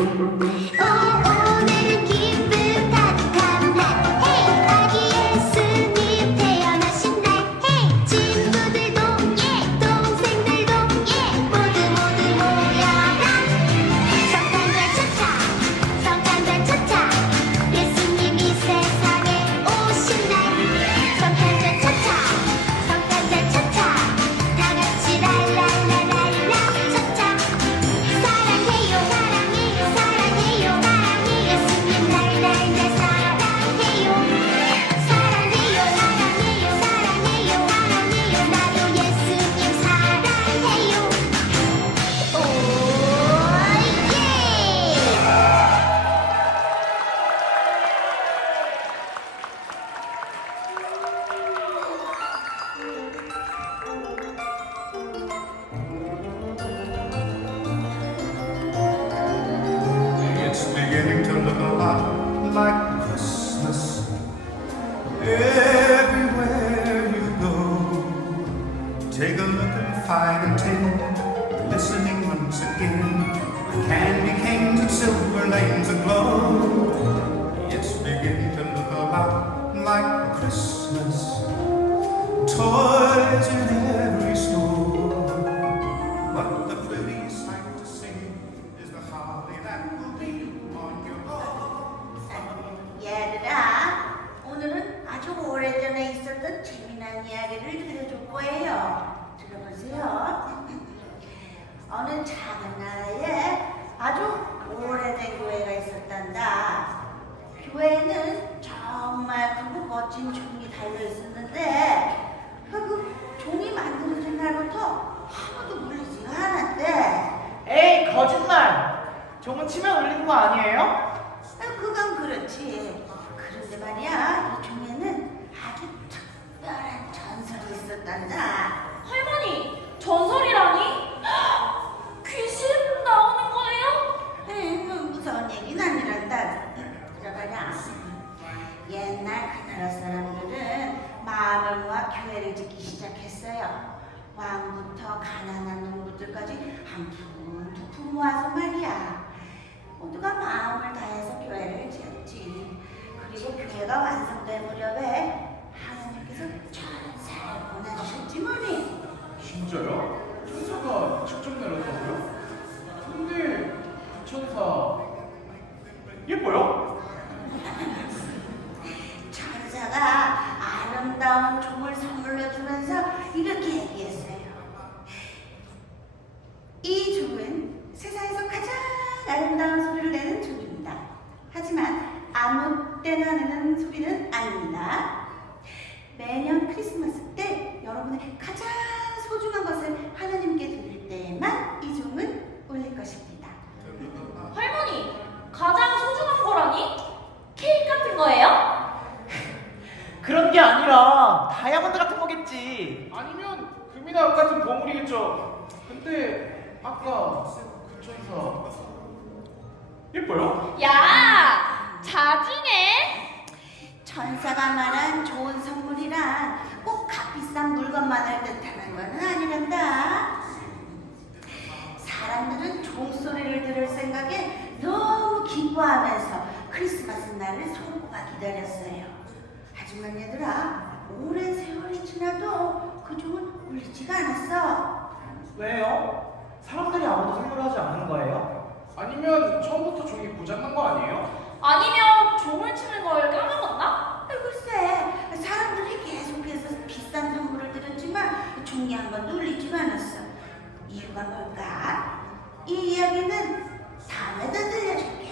오늘 기쁨 가득한 날 헤이 아기 예수님 태어나신 날 헤이 친구들도 예 동생들도 예 모두 모여라 성탄절 차차 성탄절 차차 예수님이 세상에 오신 날 성탄절 차차 성탄절 차차 다 같이 랄랄라랄라 차차 사랑해요 사랑해요 사랑해요 사랑해 예수님 날날날 사랑해요 사랑해요 사랑해요 사랑해요 사랑해요 나도 예수님 사랑해요 It's beginning to look a lot like Christmas everywhere you go. Take a look at 5 and 10, listening once again. Candy canes and silver lanes aglow. It's beginning to look a lot like Christmas. Toys in every store. But the prettiest sight to see is the holly that will be on your lawn. 얘들아, 오늘은 아주 오래전에 있었던 재미난 이야기를 들려줄 거예요. 들어보세요. 어느 작은 나라에 아주 오래된 교회가 있었단다. 교회에는 정말 크고 멋진 종이 달려 있었는데 그 종이 만들어진 날부터 아무도 울리지가 않았대. 에이, 거짓말! 종은 치면 울리는 거 아니에요? 그건 그렇지. 그런데 말이야, 이 종에는 아주 특별한 전설이 있었단다. 할머니, 전설이라니? 귀신 나오는 거예요? 무서운 얘기는 아니란다. 들어가냐? 옛날 그 나라 사람들은 마음을 모아 교회를 짓기 시작했어요. 왕부터 가난한 농부들까지 한 푼 모아서 말이야. 모두가 마음을 다해서 교회를 지었지. 그리고 교회가 완성될 무렵에 하나님께서 천사를 보내주셨지 뭐니. 진짜요? 천사가 직접 내렸다고요? 근데 그 천사 예뻐요? 천사가 아름다운 종을 선물로 주면서 이렇게 얘기했어요. 이 종은 세상에서 가장 아름다운 소리를 내는 종입니다. 하지만 아무 때나 내는 소리는 아닙니다. 매년 크리스마스 때 여러분의 가장 소중한 것을 하나님께 드릴 때에만 이 종은 울릴 것입니다. 할머니, 가장 소중한 거라니? 케이크 같은 거예요? 그런 게 아니라 다이아몬드 같은 거겠지. 아니면 금이나 은 같은 보물이겠죠. 근데 아까 그 천사 예뻐요? 야, 자중해. 천사가 말한 좋은 선물이란 꼭 값비싼 물건만을 뜻하는 건 아니란다. 사람들은 종소리를 들을 생각에 너무 기뻐하면서 크리스마스 날을 손꼽아 기다렸어요. 하지만 얘들아, 오랜 세월이 지나도 그 종은 울리지가 않았어. 왜요? 사람들이 아무도 선물하지 않은 거예요? 아니면 처음부터 종이 고장난 거 아니에요? 아니면 종을 치는 걸 까먹었나? 글쎄, 사람들이 계속해서 비싼 선물을 드렸지만 종이 한 번도 울리지가 않았어. 이유가 뭘까? 이 이야기는 다음에 더 들려줄게.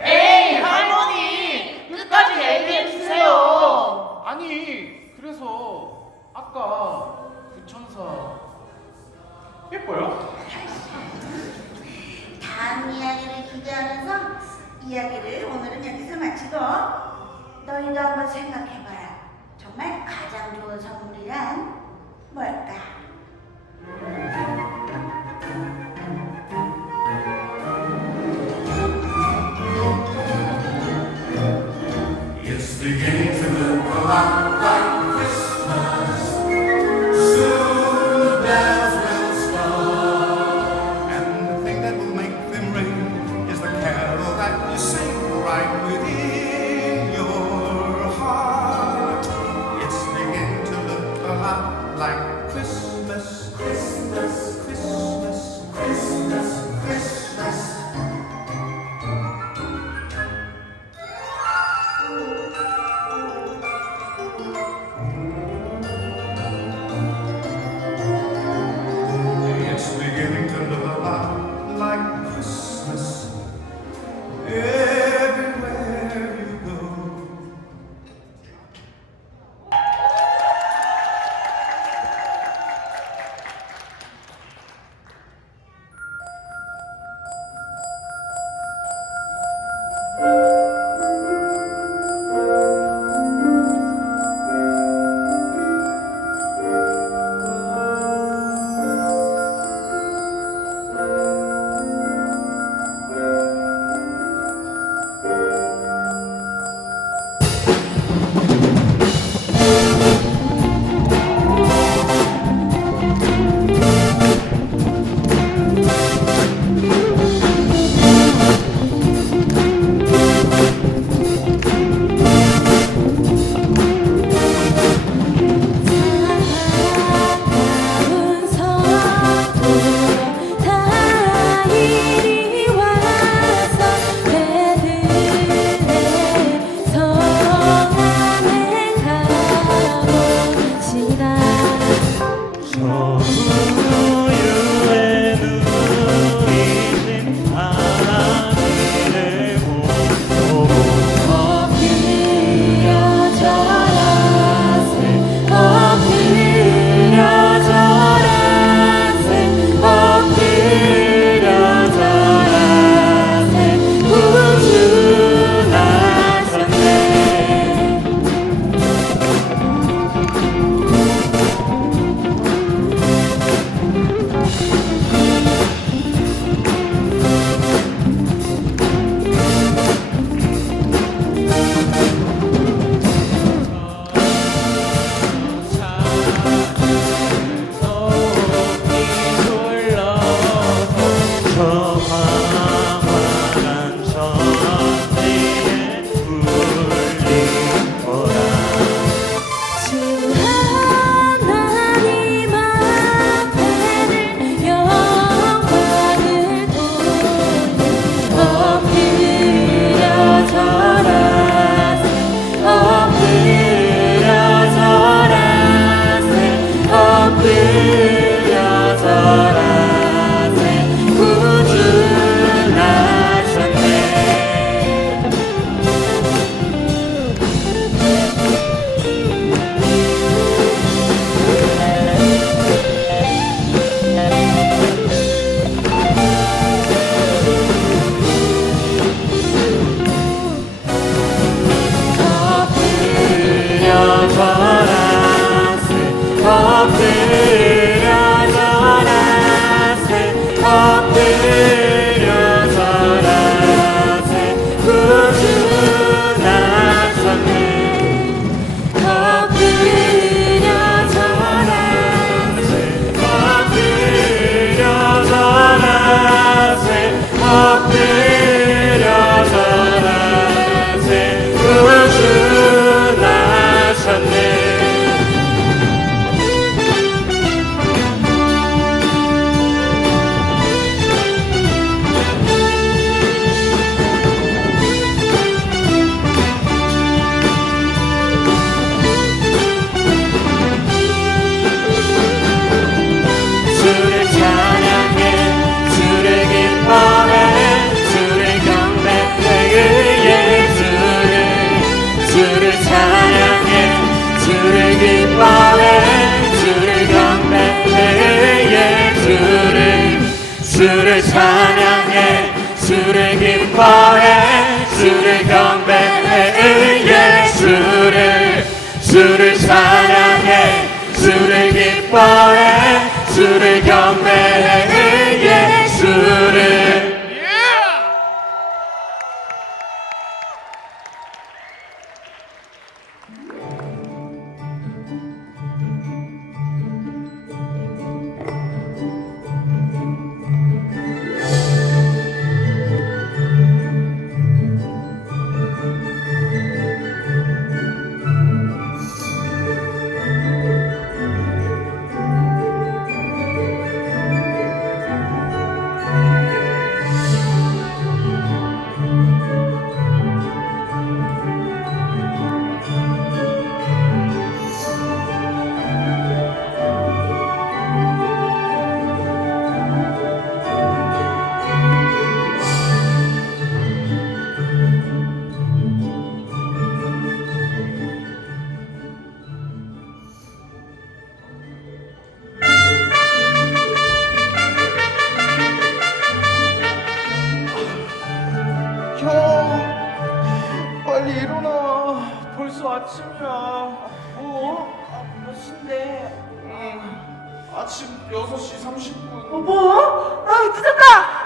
에이, 할머니! 끝까지 얘기해 주세요. 아니 그래서 아까 그 천사 예뻐요? 다음 이야기를 기대하면서 이야기를 오늘은 여기서 마치고 너희도 한번 생각해봐라. 정말 가장 좋은 선물이란 뭘까? It's beginning to look a lot like Christmas. Soon the bells will start, and the thing that will make them ring is the carol sing right within your heart. It's beginning to look a lot like Christmas, Christmas, Christmas, Christmas, Christmas. It's beginning to look a lot like Christmas everywhere you go. 주를 찬양해 주를 기뻐해 주를 경배해 주를 찬양해 주를 기뻐해 주를 경배해 예수를. 형, 빨리 일어나. 벌써 아침이야. 몇 시인데? 아침 6시 30분. 뭐? 아, 늦었다!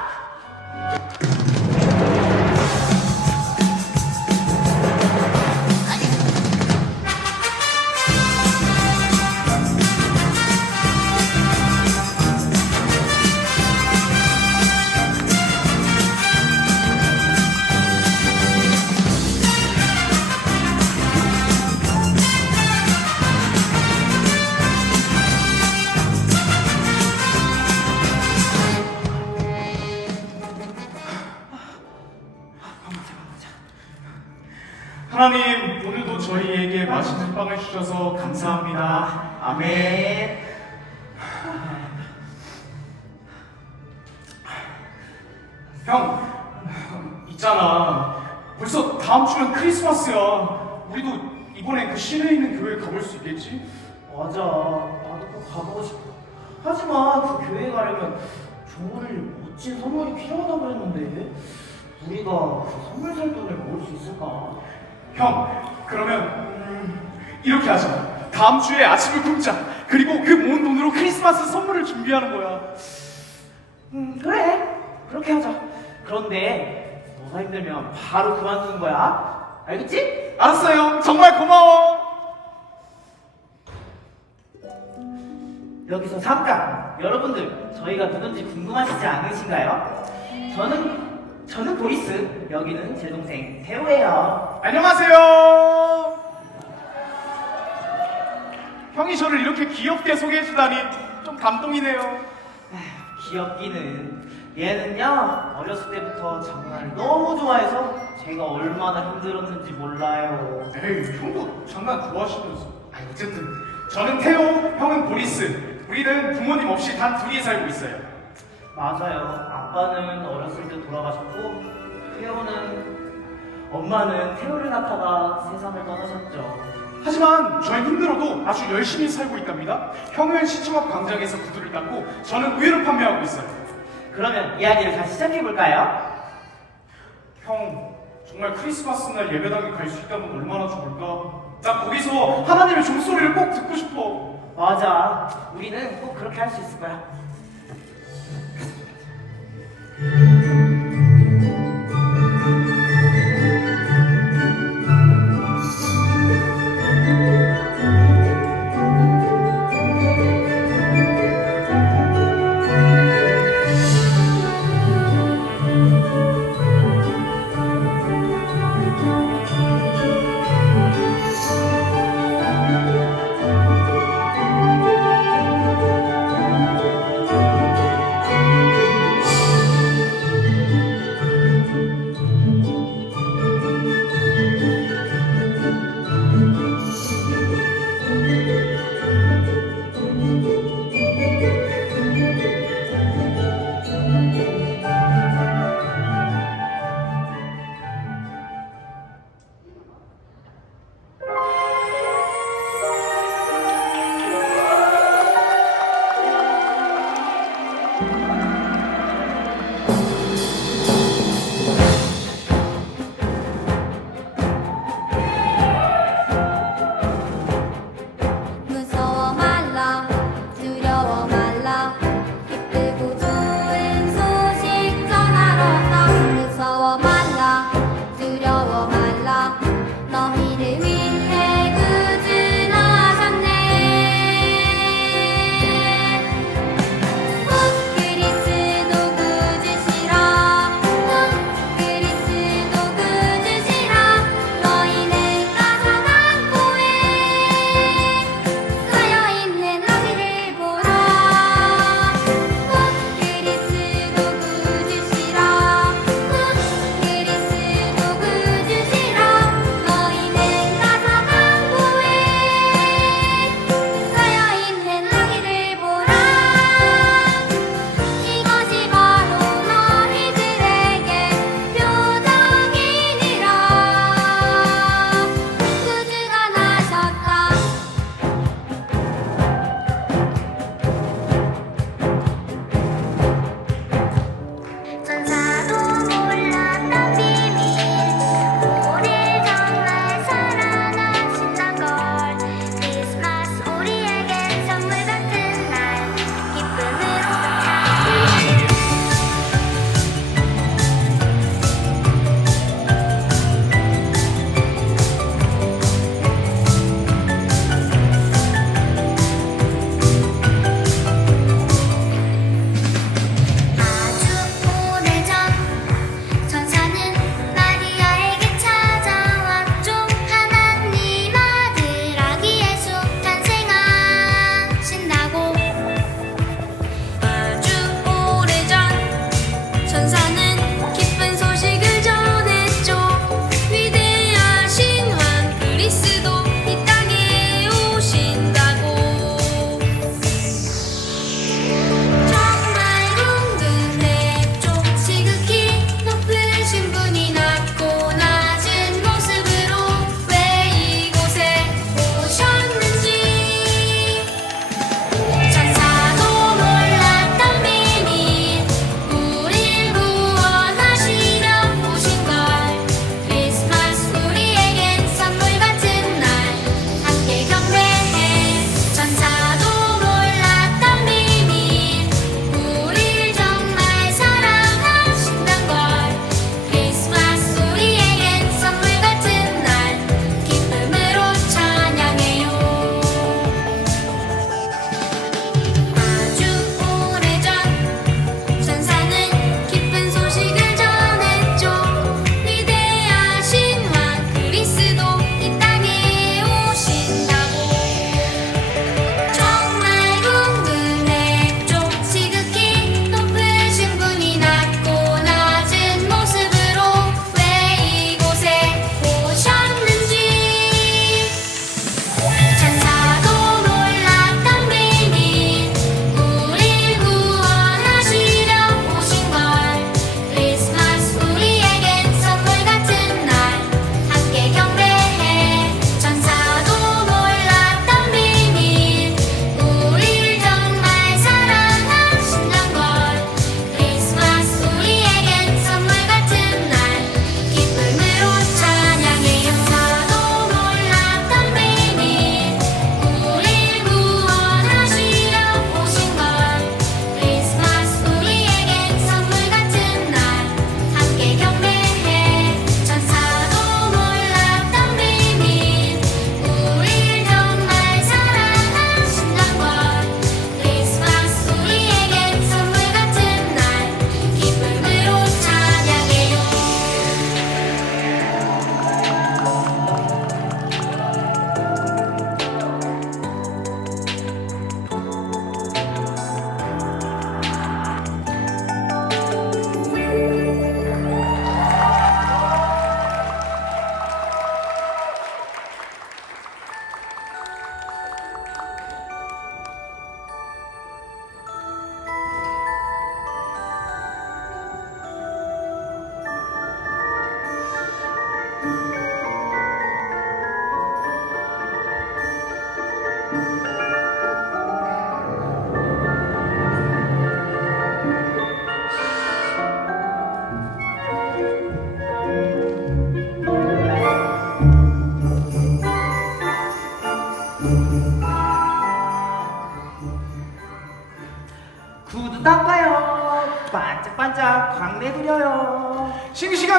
하나님, 오늘도 저희에게 맛있는 빵을 주셔서 감사합니다. 아멘. 형, 있잖아. 벌써 다음 주면 크리스마스야. 우리도 이번에 그 시내에 있는 교회 가볼 수 있겠지? 맞아. 나도 꼭 가보고 싶어. 하지만 그 교회 가려면 종을 멋진 선물이 필요하다고 했는데 우리가 그 선물 살 돈을 모을 수 있을까? 형, 그러면 이렇게 하자. 다음 주에 아침을 굶자. 그리고 그 모은 돈으로 크리스마스 선물을 준비하는 거야. 그래. 그렇게 하자. 그런데 너가 힘들면 바로 그만두는 거야. 알겠지? 알았어요. 정말 고마워. 여기서 잠깐! 여러분들, 저희가 누군지 궁금하시지 않으신가요? 저는 보리스, 여기는 제 동생 태호예요. 안녕하세요. 형이 저를 이렇게 귀엽게 소개해주다니 좀 감동이네요. 귀엽기는. 얘는요, 어렸을 때부터 장난을 너무 좋아해서 제가 얼마나 힘들었는지 몰라요. 에이, 형도 장난 좋아하시면서. 어쨌든 저는 태호, 형은 보리스. 우리는 부모님 없이 단 둘이 살고 있어요. 맞아요. 아빠는 어렸을 때 돌아가셨고, 엄마는 태호를 낳다가 세상을 떠나셨죠. 하지만 저희 힘들어도 아주 열심히 살고 있답니다. 형은 시청 앞 광장에서 구두를 닦고 저는 우유를 판매하고 있어요. 그러면 이야기를 다시 시작해볼까요? 형, 정말 크리스마스 날 예배당에 갈 수 있다면 얼마나 좋을까? 나 거기서 하나님의 종소리를 꼭 듣고 싶어. 맞아. 우리는 꼭 그렇게 할 수 있을 거야.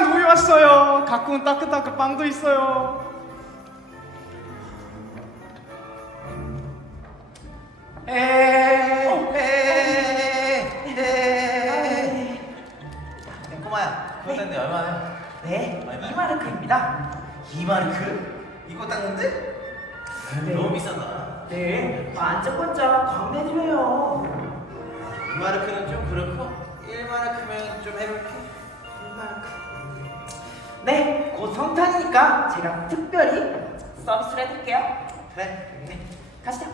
따끈따끈 우유 왔어요. 가끔은 따끈따끈 빵도 있어요. 꼬마야, 그거 땄는데 얼마나? 네, 2마르크입니다. 2마르크? 이거 땄는데? 네. 너무 비싸다. 네, 반짝반짝 광내드려요. 2마르크는 좀 그렇고 1마르크면 좀 해볼게. 1마르크. 네, 곧 성탄이니까 제가 특별히 서비스를 해드릴게요. 그래. 네, 가시죠.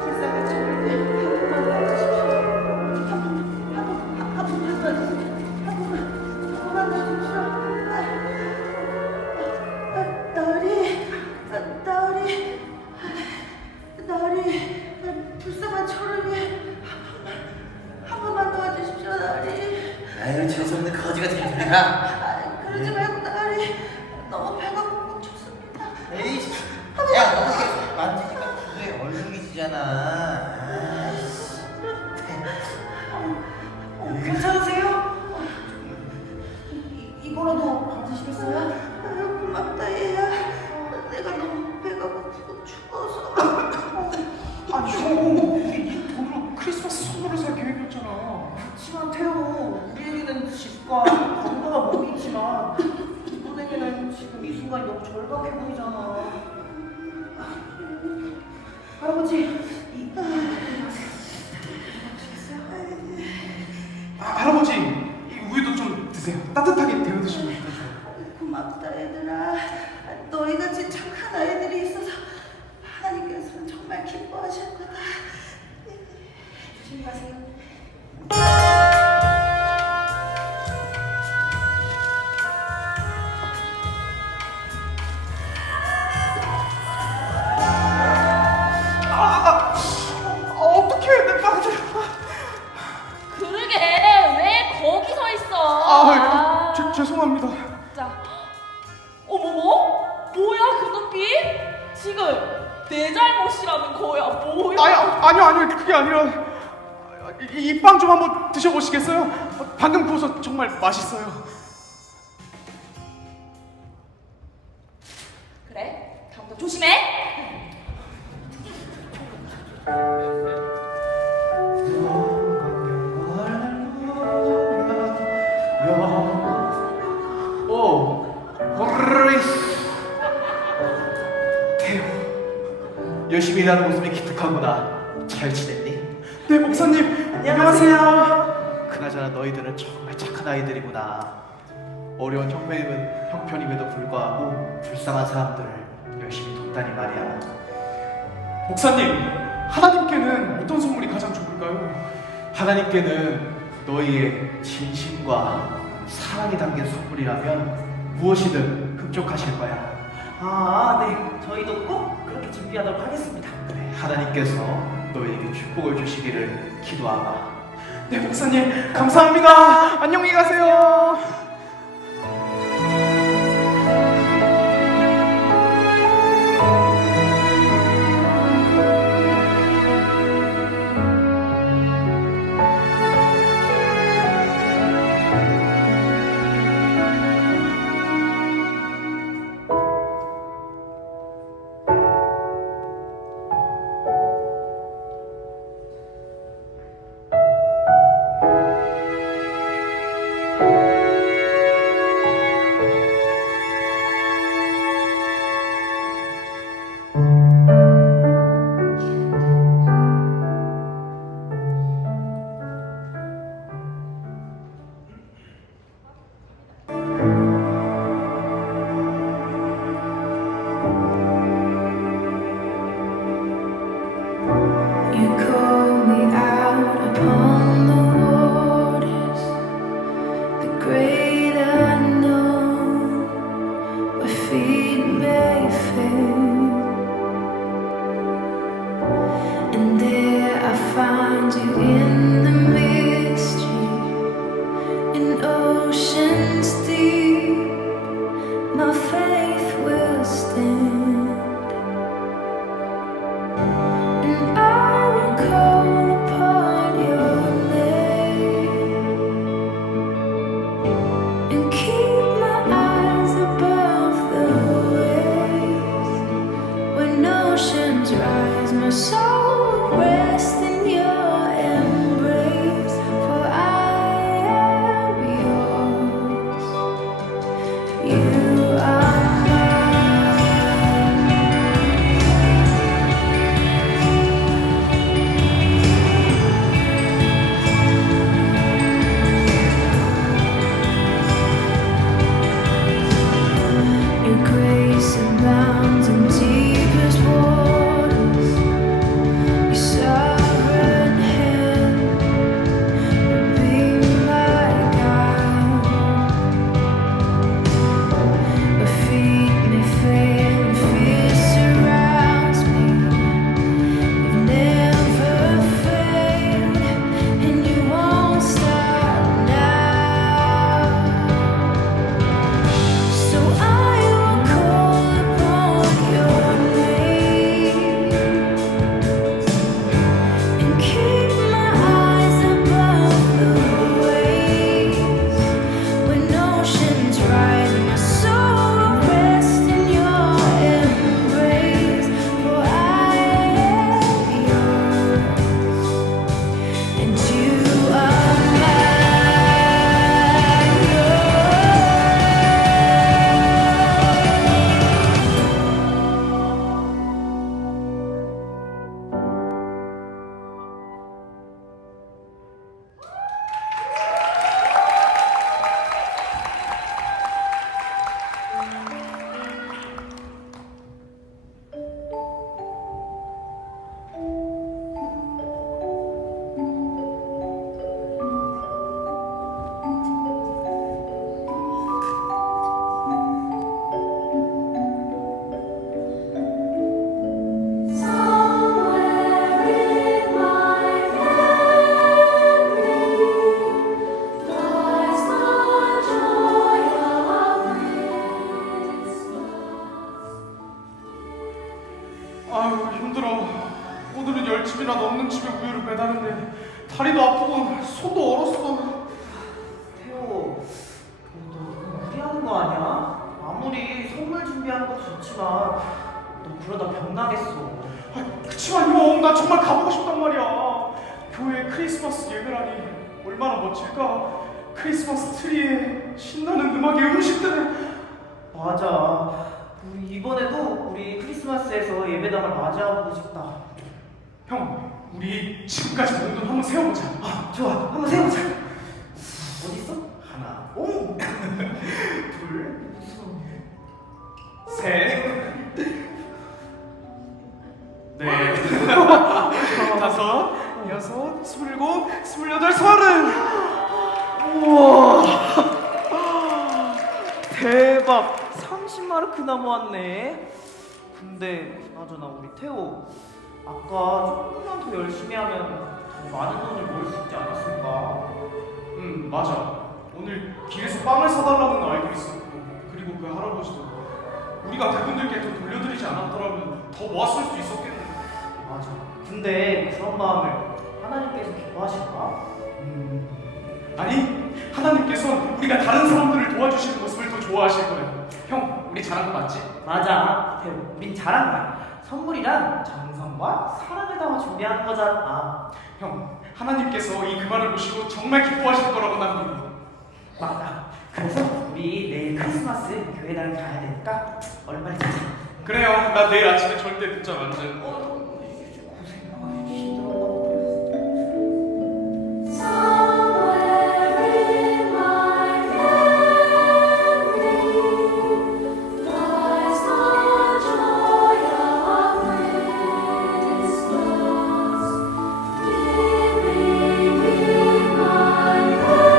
불쌍한 저를 한 번만 봐주십시오. 한 번만 봐주십시오. 나으리, 불쌍한 저를 위해 한 번만 도와주십시오, 나으리. 아유, 재수없는 거지 같은 소리야. 그러지 말고 나으리, 너무 배가 고파 죽습니다. 에이씨. 야, 너 이게 만지니까 그게 얼룩이지잖아. 아이씨. 괜찮으세요? 이거라도 받으시겠어요? 아유, 고맙다, 얘야. 내가 너무 배가 고프고 죽어서. 아니 형, 우리 이 돈으로 크리스마스 선물을 살 계획이었잖아. 그렇지만 태호, 우리에게는 지수가 건강한 몸이 있지만 이분에게는 지금 이 순간이 너무 절박해 보이잖아. 할아버지, 할아버지, 이 우유도 좀 드세요. 따뜻하게 데워 드시면 좋죠. 고맙다, 얘들아. 너희같이 착한 아이들이 있어서 하나님께서는 정말 기뻐하실 거다. 조심히 가세요. 어떡해, 내 빵들. 그러게 왜 거기 서 있어? 죄송합니다. 자, 어머머? 뭐야 그 눈빛? 지금 내 잘못이라는 거야 뭐야? 아니요, 그게 아니라 이 빵 좀 한번 드셔보시겠어요? 방금 구워서 정말 맛있어요. 그래, 다음부터 조심해. 태호, 열심히 일하는 모습이 기특하구나. 잘 지냈니? 네, 목사님. 안녕하세요. 그나저나 너희들은 정말 착한 아이들이구나. 어려운 형편임에도 불구하고 불쌍한 사람들을 열심히 돕다니 말이야. 목사님, 하나님께는 어떤 선물이 가장 좋을까요? 하나님께는 너희의 진심과 사랑이 담긴 선물이라면 무엇이든 흡족하실 거야. 네, 저희도 꼭 그렇게 준비하도록 하겠습니다. 그래, 하나님께서 너희에게 축복을 주시기를 기도하마. 네, 목사님. 감사합니다. 안녕히 가세요. my soul rest in your embrace, for I am yours. You are your grace abounds in deepest waters. Your sovereign hand will be my guide. My feet may fail, fear surrounds me. You've never failed, and you won't stop now. So I will call upon your name and keep my eyes above the waves. When oceans rise, my soul will rest in your embrace, for I am yours and you are somewhere in my memory lies the joy of Christmas. 아유 힘들어. 오늘은 10집이나 넘는 집에 우유를 배달했네. 다리도 아프고 손도 얼었어. 태호, 너 무리하는 거 아니야? 아무리 선물 준비하는 것도 좋지만 너 그러다 병 나겠어. 아, 그치만 형, 나 정말 가보고 싶단 말이야. 교회 크리스마스 예배라니 얼마나 멋질까. 크리스마스 트리에 신나는 음악에 음식들을. 맞아. 우리 이번에도 우리 크리스마스에서 예배당을 맞이하고 싶다. 형, 우리 지금까지 모은 돈 한번 세워보자. 아, 좋아. 한번 세워보자. 어디 있어? 하나. 오. 둘. 셋, 넷, 다섯, 여섯, 27, 28, 30. 우와. 대박. 30마르크나 모았네. 근데 그나저나 우리 태호 아까 조금만 더 열심히 하면 더 많은 돈을 모을 수 있지 않았을까? 맞아. 오늘 길에서 빵을 사달라는 아이도 있었고, 그리고 그 할아버지도 우리가 그분들께 더 돌려드리지 않았더라면 더 모았을 수 있었겠네. 맞아. 근데 그런 마음을 하나님께서 기뻐하실까? 아니, 하나님께서는 우리가 다른 사람들을 도와주시는 모습을 더 좋아하실 거야. 형, 우리 잘한 거 맞지? 맞아. 태호, 우린 잘한 거야. 선물이란 정성과 사랑을 담아 준비하는 거잖아. 형, 하나님께서 이 그 말을 보시고 정말 기뻐하실 거라고 난 믿어. 맞다. 그래서 우리 내일 크리스마스 교회당에 가야 되니까 얼마나 자자. 그래요. 나 내일 아침에 절대 늦잠 안 자. Somewhere in my memory lies the joy of Christmas. Living in my memory,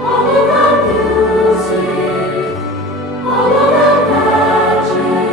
all of the music, all of the magic.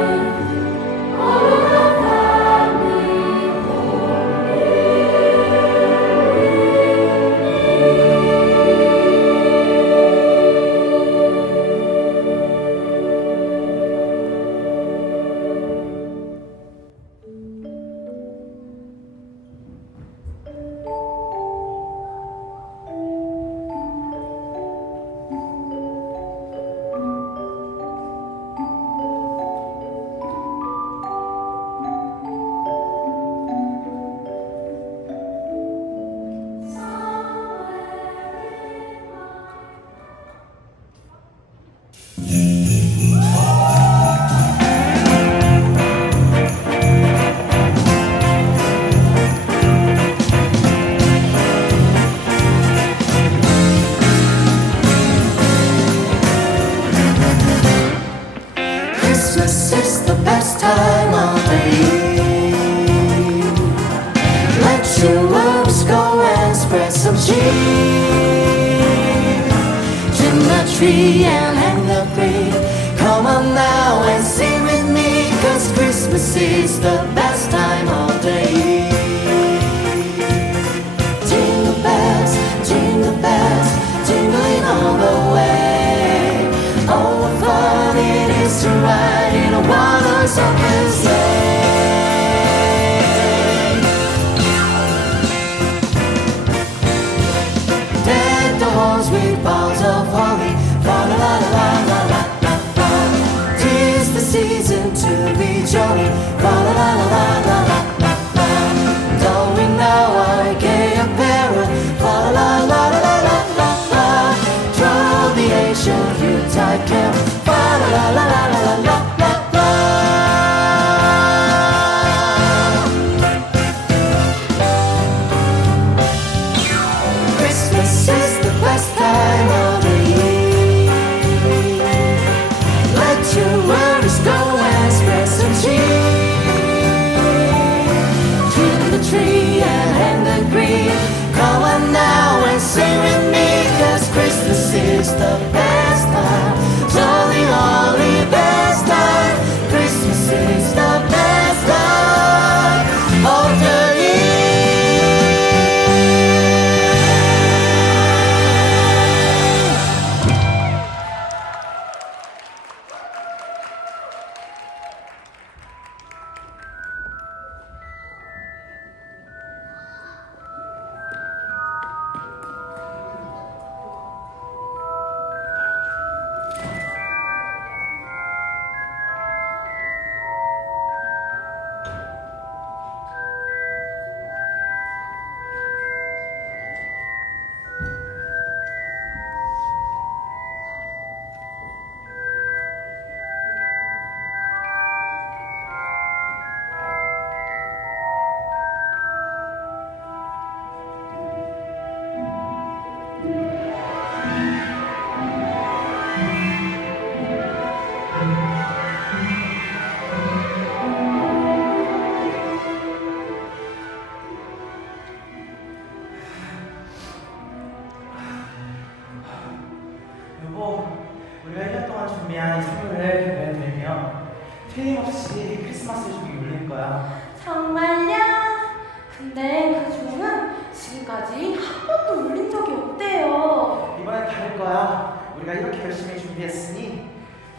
tree and hang the green. Come on now and sing with me, 'cause Christmas is the best time of the year. Jingle bells, jingling all the way. Oh, what fun it is to ride in a one-horse open sleigh. Deck the halls with boughs of holly, fa la la la la la la la. 'Tis the season to be jolly, fa la la la la la la la. Don't we know our gay apparel, fa la la la la la la la. Throw the ancient Yuletide carol, fa la la la la la la la la. Christmas is the best time of the year. Let your worries go and spread some cheer. Trim the tree and hang the green. Come on now and sing with me, 'cause Christmas is the best time. Jolly, holly, best time. Christmas is the best time of the year. 여보, 우리가 1년 동안 준비한 이 선물을 교배해드리면 틀림없이 크리스마스 종이 울릴 거야. 정말요? 근데 그 종은 지금까지 한 번도 울린 적이 없대요. 이번엔 다를 거야. 우리가 이렇게 열심히 준비했으니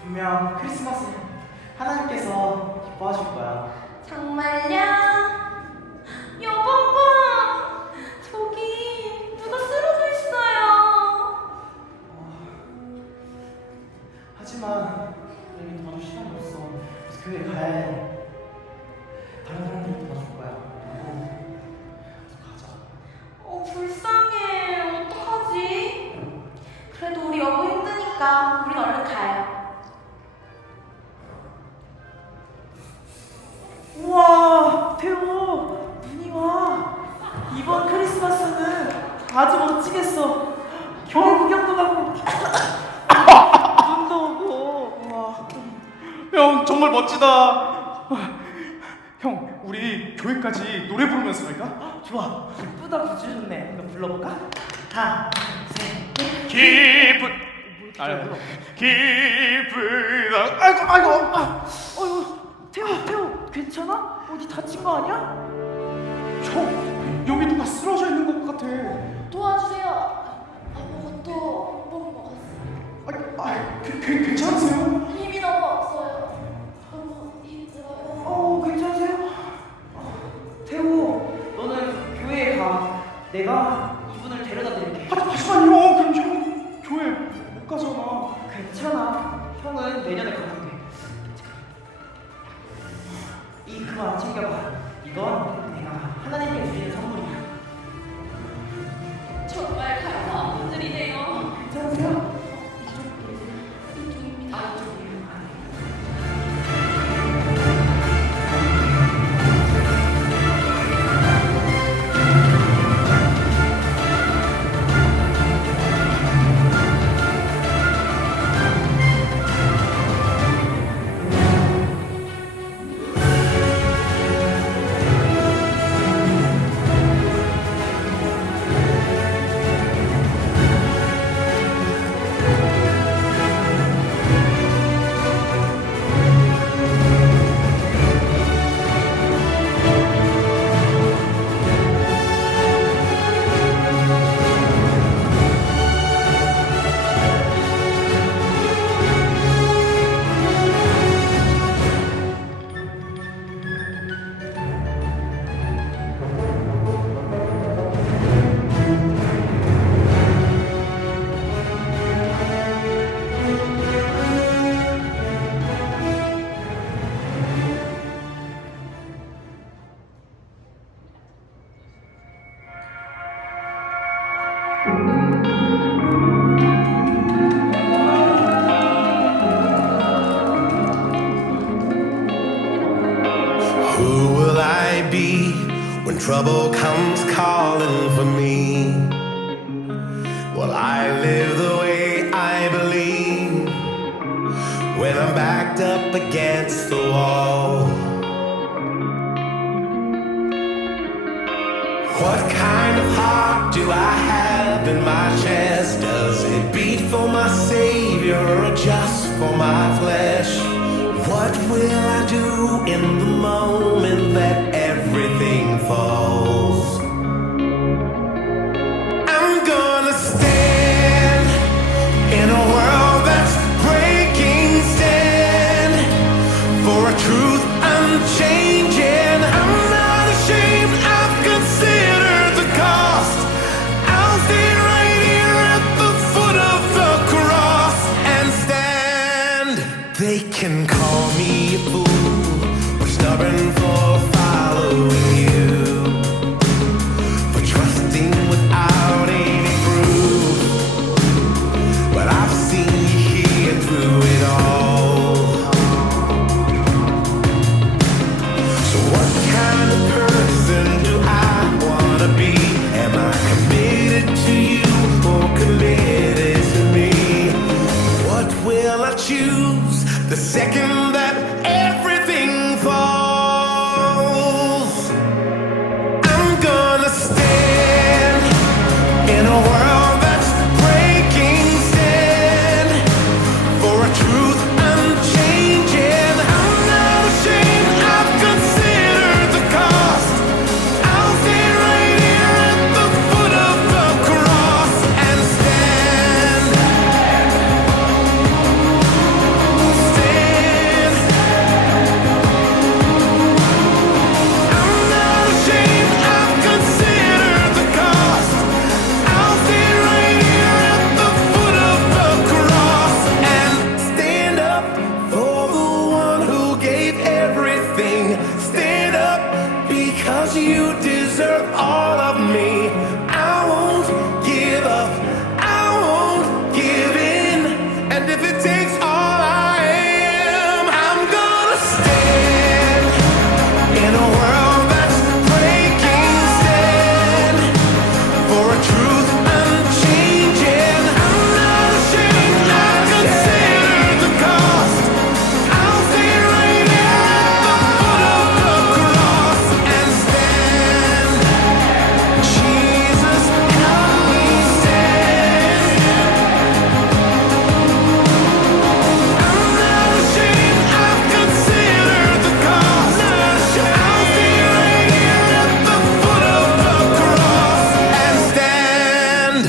분명 크리스마스 하나님께서 기뻐하실 거야. 정말요? 여보가 저기 누가 쓰러져 있어요. 하지만 우리 도와줄 시간이 없어. 그래서 교회 가야 해. 다른 사람들이 도와줄 거야. 가자. 불쌍해. 어떡하지? 그래도 우리 여보 힘드니까 우린 얼른 가요. 우와, 태호, 눈이 와. 이번 크리스마스는 아주 멋지겠어. 겨울 구경도 가고, 눈도 오고. 우와. 형 정말 멋지다. 형, 우리 교회까지 노래 부르면서 갈까? 좋아, 기쁘다 굿즈 좋네. 이거 불러볼까? 하나, 셋. 기쁜 불러. 기쁘다. 아이고 어휴, 태호, 괜찮아? 어디 다친 거 아니야? 형, 여기 누가 쓰러져 있는 것 같아. 도와주세요. 아무것도 못 먹었어요. 괜찮으세요? 힘이 너무 없어요. 너무 힘들어요. 괜찮으세요? 태호, 너는 교회에 가. 내가 이분을 데려다 드릴게. 하지만 형, 그럼 형 교회 못 가잖아. 괜찮아. 형은 내년에 가면 돼. 이 그만 챙겨봐. 이건 내가 하나님께 드리는 선물이야. 정말 감사한 분들이네요. 괜찮으세요? 이쪽입니다. 아, 이쪽이요? trouble comes calling for me, well, I live the way I believe. When I'm backed up against the wall, what kind of heart do I have in my chest? Does it beat for my Savior or just for my flesh? What will I do in the moment that everything falls? I'm gonna stand in a world that's breaking, stand for a truth unchanging. I'm not ashamed, I've considered the cost. I'll stay right here at the foot of the cross and stand. They can call me a fool, or stubborn for following you, for trusting without any proof, but I've seen you here through it all. So what kind of person do I wanna be? Am I committed to you or committed to me? What will I choose the second that everything falls? I'm gonna stand in a world that's breaking, stand for a truth unchanging. I'm not ashamed, I've considered the cost. I'll stay right here at the foot of the cross and stand. Stand. I'm not ashamed, I've considered the cost. I'll stay right here at the foot of the cross and stand up for the one who gave everything. Stand up because you deserve all of me. I won't give up, I won't give in, and if it takes all I am, I'm gonna stand in a world that's breaking, stand for a truth unchanging. I'm not ashamed, I've considered the cost. I'll stay right here at the foot of the cross and stand. Jesus, help me stand. I'm not ashamed, I've considered the cost. I'll stay right here at the foot of the cross and stand.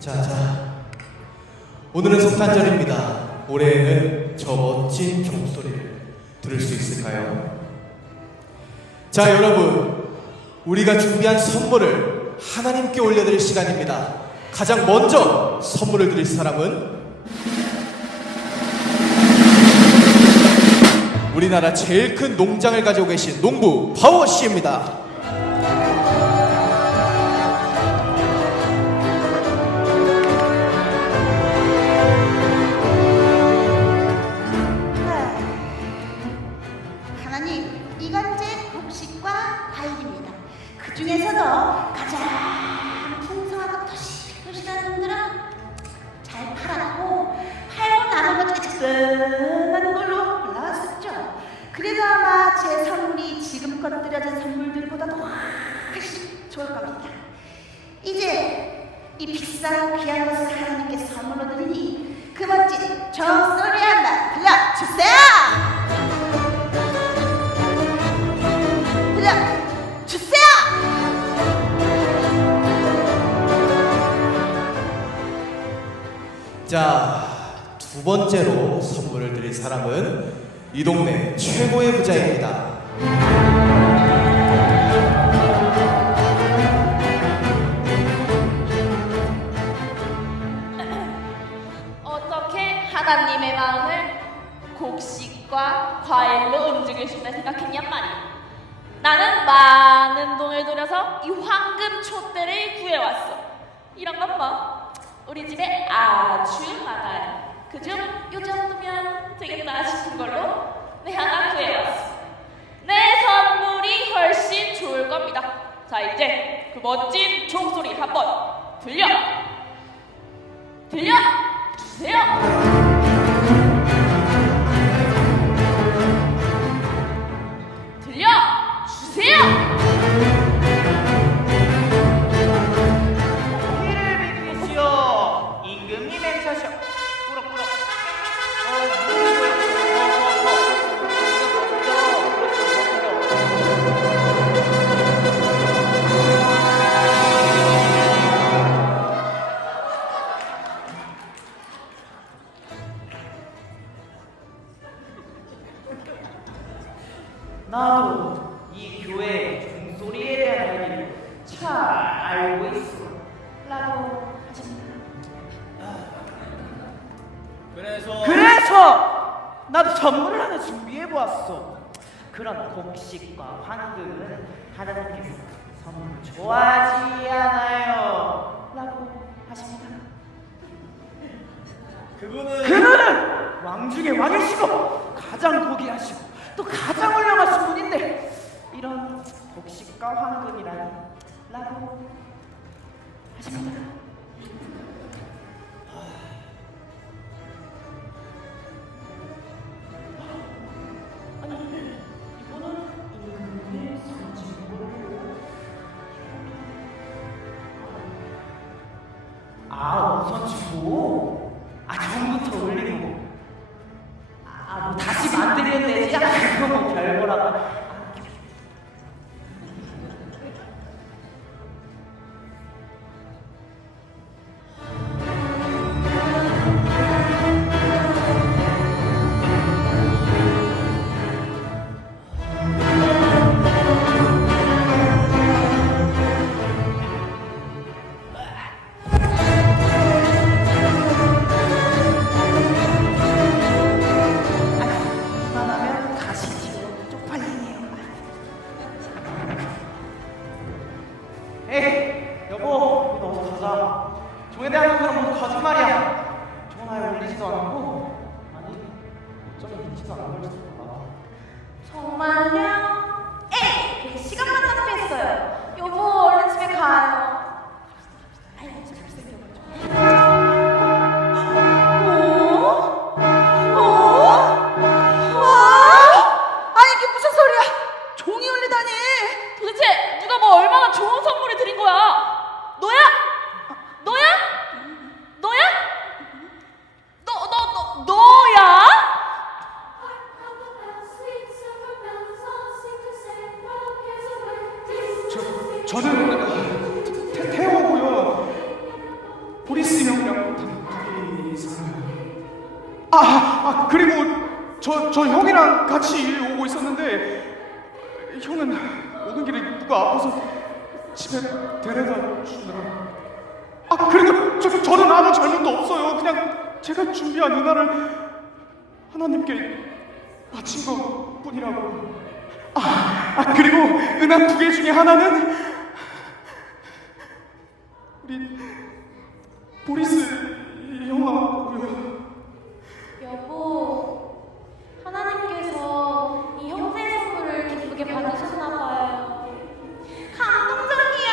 자, 오늘은 성탄절입니다. 올해에는 저 멋진 종소리를 들을 수 있을까요? 자, 여러분, 우리가 준비한 선물을 하나님께 올려드릴 시간입니다. 가장 먼저 선물을 드릴 사람은 우리나라 제일 큰 농장을 가지고 계신 농부 바워 씨입니다. 쏟아진 선물들보다도 훨씬 좋을 겁니다. 이제 이 비싸고 귀한 것을 하나님께 선물로 드리니 그 멋진 종소리 한번 들려주세요! 들려주세요! 자, 두 번째로 선물을 드릴 사람은 이 동네 최고의 부자입니다. 어떻게 하나님의 마음을 곡식과 과일로 움직일 수 있다 생각했냔 말이야. 나는 많은 돈을 들여서 이 황금 촛대를 구해왔어. 이런 건 뭐 우리 집에 아주 많아요. 그중 요 정도면 되겠다 싶은 걸로 내 하나 구해왔어. 내 선물이 훨씬 좋을 겁니다. 자, 이제 그 멋진 종소리 한번 들려주세요. 피를 비비시오. 임금님 행차셔. 꾸럭꾸럭. 나도 이 교회 종소리에 대한 얘기를 잘 알고 있어. 라고 하십니다. 그래서 나도 선물을 하나 준비해 보았어. 그런 곡식과 황금은 하나님께서 선물을 좋아하지 않아요. 라고 하십니다. 그분은 왕 중에 왕이시고 가장 고귀하시고 또 가장 훌륭하신 분인데 이런 곡식과 황금이라니 라고 하십니다. 아니, 이거는 임금님의 선진물이요. 우선 주고 전부터 올리고 뭐 다시 만들면 되지. 그거 뭐 별거라고. 이만하면 가시지요. 쪽팔리네요. 에이, 여보, 우리 어서 가자. 종에 대한 것들은 모두 거짓말이야. 전화에 올리지도 않고, 아니, 어쩌면 인지도 안 걸지도 몰라. 정말요? 에이, 그게 시간만 낭비했어요. 여보, 얼른 집에 가요. 아이고, 잘생겨가지고. 아니 이게 무슨 소리야? 종이 울리다니. 도대체 누가 뭐 얼마나 좋은 선물을 드린 거야? 너야? 너야? 너야? 너야? 저는 태호고요. 보리스 형이랑 둘이 있어요. 그리고 저 형이랑 같이 오고 있었는데 형은 오는 길에 누가 아파서 집에 데려다 주느라. 그리고 저는 아무 잘못도 없어요. 그냥 제가 준비한 은하를 하나님께 바친 것 뿐이라고. 그리고 은하 2개 중에 하나는 우리 보리스 형하고요. 여보, 하나님께서 이 형제의 선물을 기쁘게 받으셨나 봐요. 감동적이야.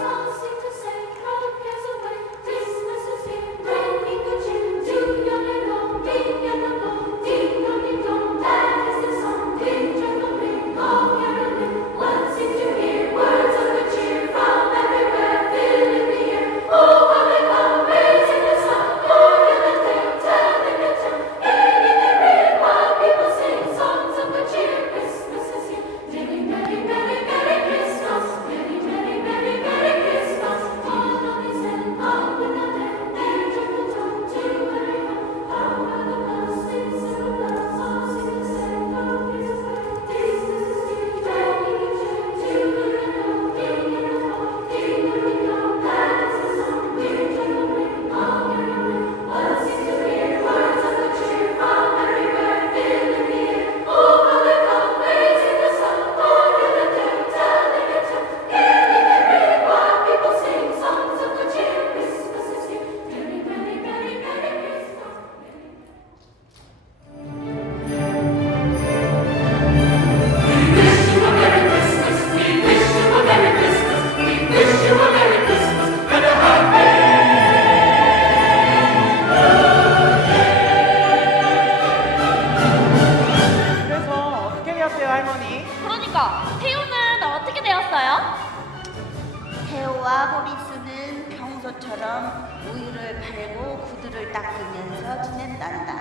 Songs seem to say, "Oh, guess away, Christmas is here." 하세요, 할머니. 그러니까 태우는 어떻게 되었어요? 태호와 보리수는 평소처럼 우유를 팔고 구두를 닦으면서 지낸단다.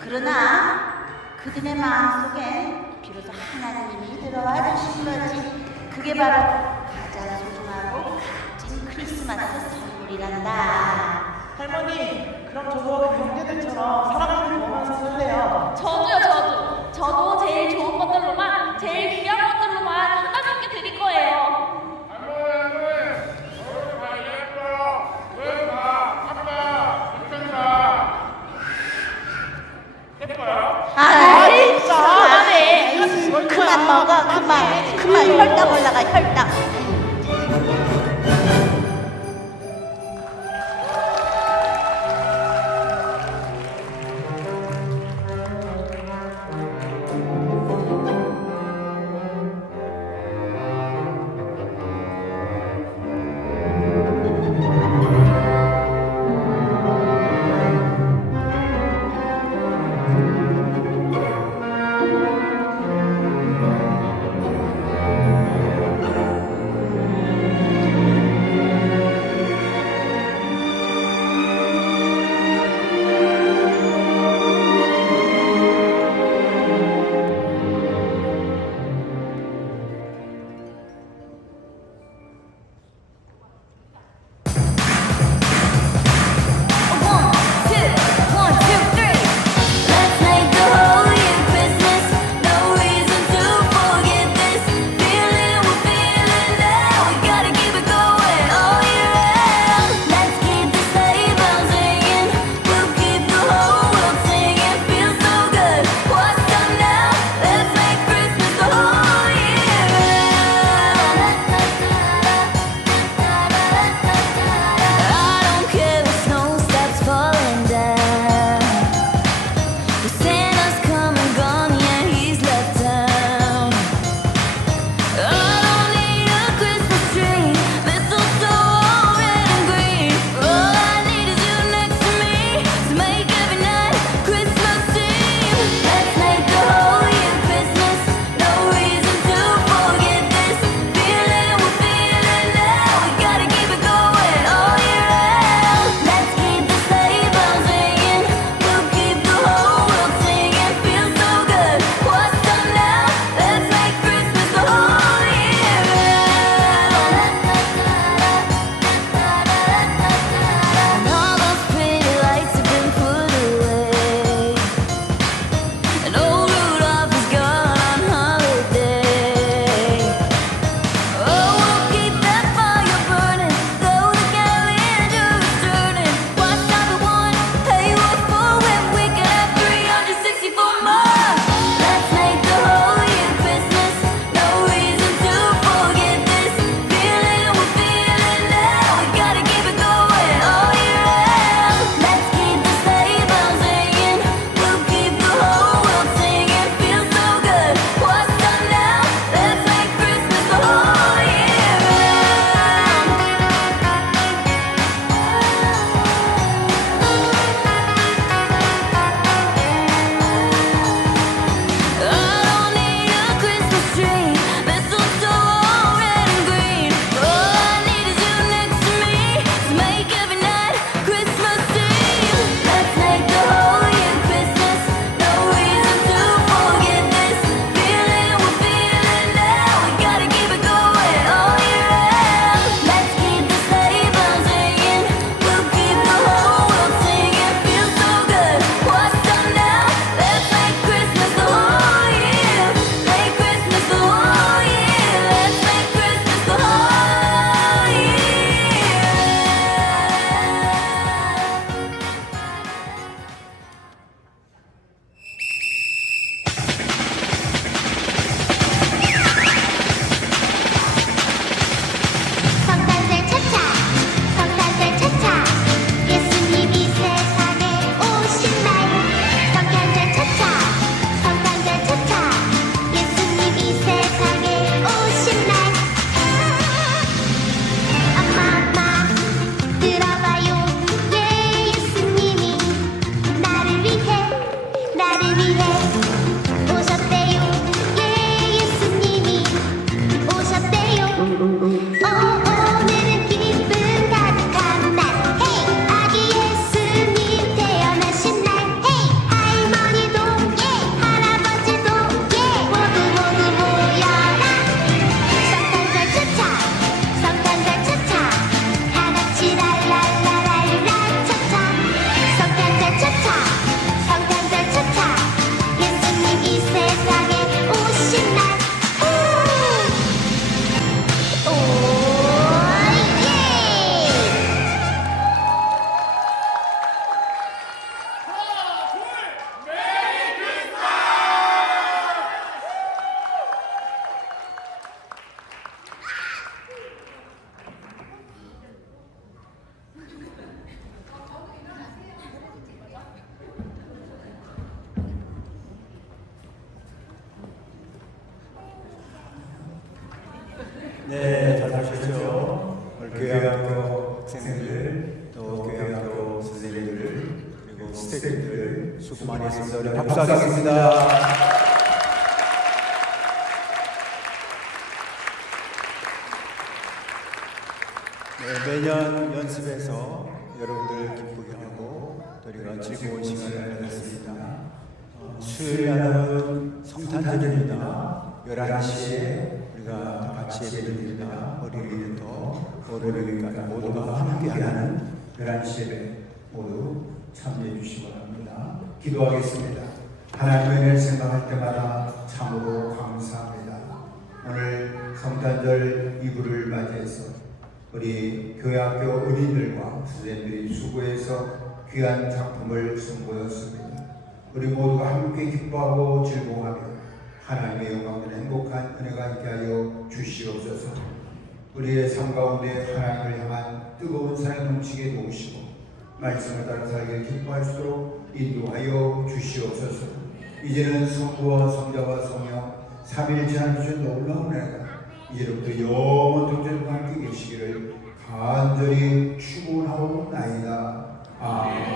그러나 그들의 마음속에 비로소 하나님이 들어와 주신 거지. 그게 바로 가장 소중하고 값진 크리스마스 선물이란다. 할머니, 그럼 저도 그 형제들처럼 사랑을 보면서 살래요. 저도 제일 좋은 것들로만, 제일 귀한 것들로만 하나님께 드릴 거예요. 아이, 그만해. 그만 먹어, 그만 혈당 올라가, 혈당. Let's make the whole year Christmas. No reason to 네, 잘 보셨죠? 오늘 교회학교 학생들, 또 교회학교 선생님들, 그리고 스태프들 수고 많이 했습니다. 우리 박수하겠습니다. 네, 매년 연습해서 여러분들 기쁘게 하고 또 우리가 즐거운 시간을 가졌습니다. 수요일 날은 성탄절입니다. 11시에 우리가 다 같이 예배드립니다. 어린이부터 어른에게까지 모두가 함께하는 11시 예배 모두 참여해 주시기 바랍니다. 기도하겠습니다. 하나님의 은혜를 생각할 때마다 참으로 감사합니다. 오늘 성탄절 이브를 맞이해서 우리 교회학교 어린이들과 선생님들이 수고해서 귀한 작품을 선보였습니다. 우리 모두가 함께 기뻐하고 즐거워하며 하나님의 영광을 행복한 은혜가 있게 하여 주시옵소서. 우리의 삶 가운데 하나님을 향한 뜨거운 사랑이 넘치게 도우시고 말씀을 따라 살기를 기뻐할 수 있도록 인도하여 주시옵소서. 이제는 성부와 성자와 성령 삼일체한 주신 놀라운 은혜가 이제부터 영원토록 함께 계시기를 간절히 축원하옵나이다. 아멘.